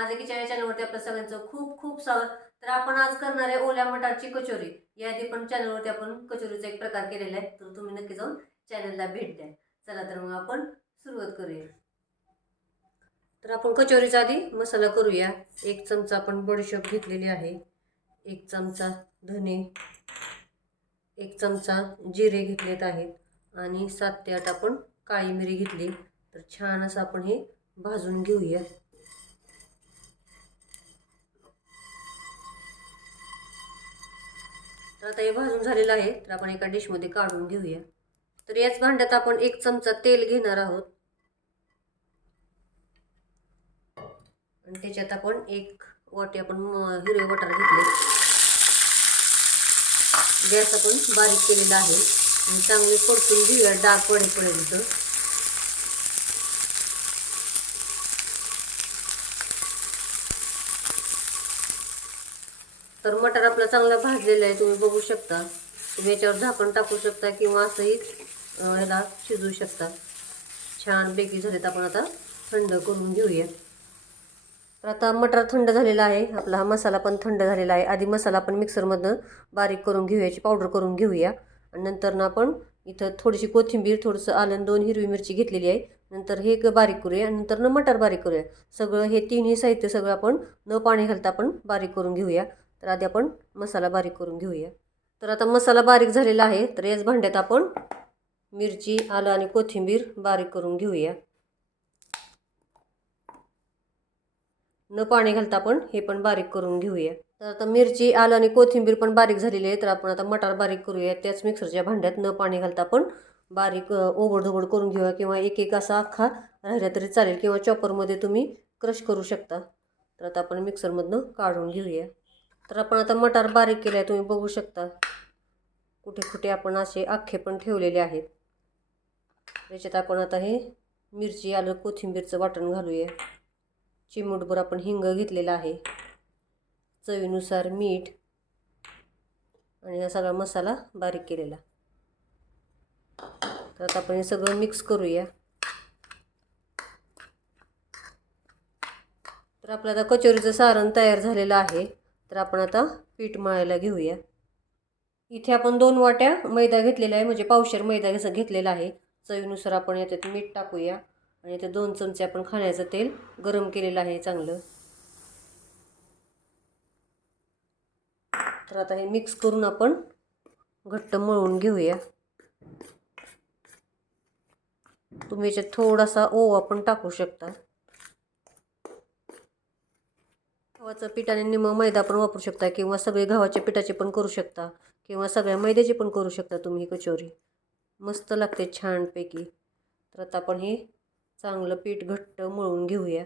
माझे किचन या चॅनलवरती आपल्या सगळ्यांचं खूप खूप स्वागत. तर आपण आज करणार आहे ओल्या मटारची कचोरी. याआधी पण चॅनलवरती आपण कचोरीचा एक प्रकार केलेला आहे. तर तुम्ही नक्की जाऊन चॅनलला भेट द्या. चला तर मग आपण सुरुवात करूया. तर आपण कचोरीचा आधी मसाला करूया. एक चमचा आपण बडीशोप घेतलेली आहे. एक चमचा धने. एक चमचा जिरे घेतलेत आहेत. आणि सात ते आठ आपण काळी मिरी घेतली. तर छान असं आपण हे भाजून घेऊया. तर आता हे भाजून झालेलं आहे. तर आपण एका डिशमध्ये काढून घेऊया. तर याच भांड्यात आपण एक चमचा तेल घेणार आहोत. आणि त्याच्यात आपण एक वाटी आपण हिरवे वटार घेतले. गॅस आपण बारीक केलेला आहे. आणि चांगले परतून घेऊया. डाग पडेपर्यंत. तर मटार आपला चांगला भाजलेला आहे तुम्ही बघू शकता. तुम्ही याच्यावर झाकण टाकू शकता किंवा असंही ह्याला शिजवू शकता. छान बेकी झालेत आपण आता थंड करून घेऊया. तर आता मटार थंड झालेला आहे. आपला हा मसाला पण थंड झालेला आहे. आधी मसाला आपण मिक्सरमधनं बारीक करून घेऊयाची पावडर करून घेऊया. आणि नंतर ना आपण इथं थोडीशी कोथिंबीर थोडंसं आलं दोन हिरवी मिरची घेतलेली आहे. नंतर हे बारीक करूया आणि नंतर न मटार बारीक करूया. सगळं हे तिन्ही साहित्य सगळं आपण न पाणी घालता आपण बारीक करून घेऊया. तर आधी आपण मसाला बारीक करून घेऊया. तर आता मसाला बारीक झालेला आहे तर याच भांड्यात आपण मिरची आलं आणि कोथिंबीर बारीक करून घेऊया. न पाणी घालता आपण हे पण बारीक करून घेऊया. तर आता मिरची आलं आणि कोथिंबीर पण बारीक झालेली आहे तर आपण आता मटार बारीक करूया. त्याच मिक्सरच्या भांड्यात न पाणी घालता आपण बारीक ओबडधोबड करून घेऊया किंवा एक एक असा अख्खा राहिला तरी चालेल किंवा चॉपरमध्ये तुम्ही क्रश करू शकता. तर आता आपण मिक्सरमधनं काढून घेऊया. तर आपण आता मटार बारीक केले आहे तुम्ही बघू शकता. कुठे कुठे आपण असे अख्खे पण ठेवलेले आहेत. त्याच्यात आपण आता हे मिरची आलं कोथिंबीरचं वाटण घालूया. चिमूटभर आपण हिंग घेतलेलं आहे. चवीनुसार मीठ आणि हा सगळा मसाला बारीक केलेला. तर आता आपण हे सगळं मिक्स करूया. तर आपलं आता कचोरीचं सारण तयार झालेलं आहे. तर आपण आता पीठ मळायला घेऊया. इथे आपण दोन वाट्या मैदा घेतलेला आहे म्हणजे पावशेर मैदा घेसा घेतलेला आहे. चवीनुसार आपण याच्यात मीठ टाकूया आणि ते दोन चमचे आपण खाण्याचं तेल गरम केलेलं आहे चांगलं. तर आता हे मिक्स करून आपण घट्ट मळून घेऊया. तुम्ही याच्यात थोडासा ओवा पण टाकू शकता. गव्हाचं पिठाने निम मैदा पण वापरू शकता किंवा सगळे गव्हाच्या पिठाचे पण करू शकता किंवा सगळ्या मैद्याचे पण करू शकता तुम्ही ही कचोरी. मस्त लागते छानपैकी. तर आता आपण हे चांगलं पीठ घट्ट मळून घेऊया.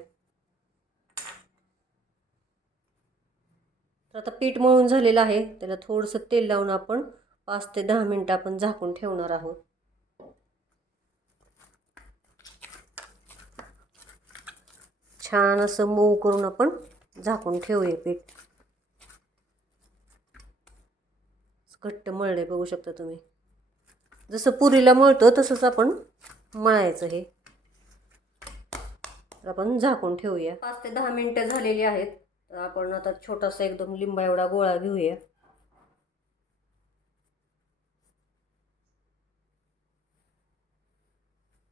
तर आता पीठ मळून झालेलं आहे. त्याला थोडंसं तेल लावून आपण पाच ते दहा मिनटं आपण झाकून ठेवणार आहोत. छान असं मऊ करून आपण झाकून ठेवूया पीठ. घट्ट मळले बघू शकता तुम्ही. जसं पुरीला मळतो तसंच आपण मळायचं हे. तर आपण झाकून ठेवूया. पाच ते दहा मिनटं झालेली आहेत. तर आपण आता छोटासा एकदम लिंबा एवढा गोळा घेऊया.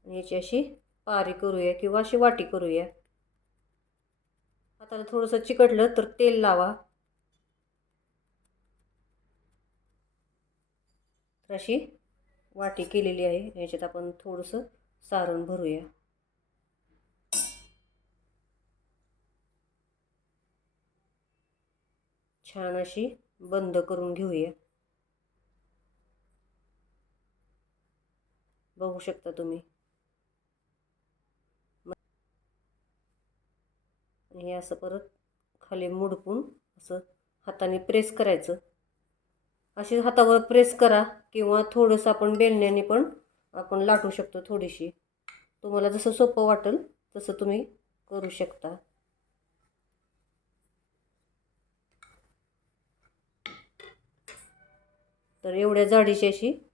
याची अशी पारी करूया किंवा अशी वाटी करूया. हाताला थोडंसं चिकटलं तर तेल लावा. तर अशी वाटी केलेली आहे. याच्यात आपण थोडंसं सारण भरूया. छान अशी बंद करून घेऊया. बघू शकता तुम्ही. आणि हे असं परत खाली मुडपून असं हाताने प्रेस करायचं. अशी हातावर प्रेस करा किंवा थोडंसं आपण बेलण्याने पण आपण लाटू शकतो थोडीशी. तुम्हाला जसं सोपं वाटेल तसं तुम्ही करू शकता. तर एवढ्या जाडीची अशी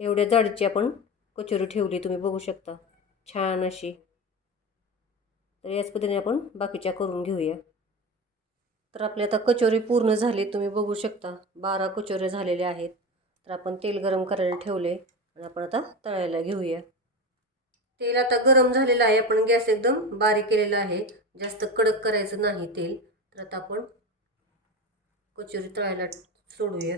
एवढ्या जाडीची आपण कचोरी ठेवली तुम्ही बघू शकता. छान अशी. तर याच पद्धतीने आपण बाकीच्या करून घेऊया. तर आपली आता कचोरी पूर्ण झाली तुम्ही बघू शकता. बारा कचोऱ्या झालेल्या आहेत. तर आपण तेल गरम करायला ठेवले आणि आपण आता तळायला घेऊया. तेल आता गरम झालेलं आहे. आपण गॅस एकदम बारीक केलेला आहे. जास्त कडक करायचं नाही तेल. तर आता आपण कचोरी तळायला सोडूया.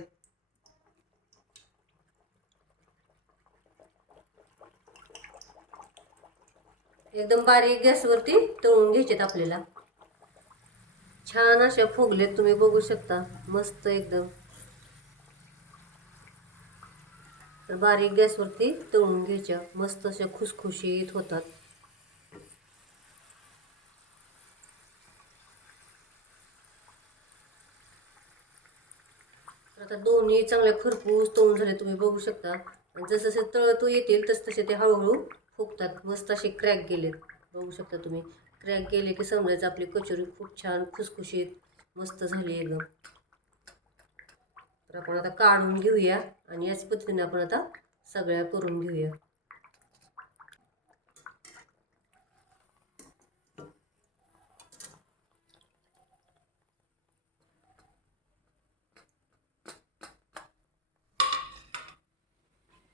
एकदम बारीक गॅसवरती तळून घ्यायचेत आपल्याला. छान अशा फुगलेत तुम्ही बघू शकता मस्त एकदम. तर बारीक गॅसवरती तळून घ्यायच्या मस्त अशा खुसखुशीत होतात. आता दोन्ही चांगल्या खरपूस तळून झाले तुम्ही बघू शकता. जसं जसे तळत येतील तस तसे ते हळूहळू फुगतात. मस्त असे क्रॅक गेलेत. बघू शकता तुम्ही. क्रॅक गेले की समजायचं आपली कचोरी खूप छान खुसखुशीत मस्त झाली एकदम तर आपण आता काढून घेऊया आणि याच पद्धतीने आपण आता सगळ्या करून घेऊया.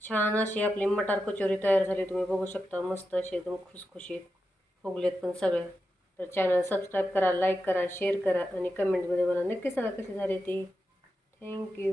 छान अशी आपली मटार कचोरी तयार झाली तुम्ही बघू शकता मस्त अशी एकदम खुसखुशीत फुगलेत पण सगळे. तर चॅनल सबस्क्राईब करा लाईक करा शेअर करा आणि कमेंटमध्ये मला नक्की सांगा कशी झाली ती. थँक्यू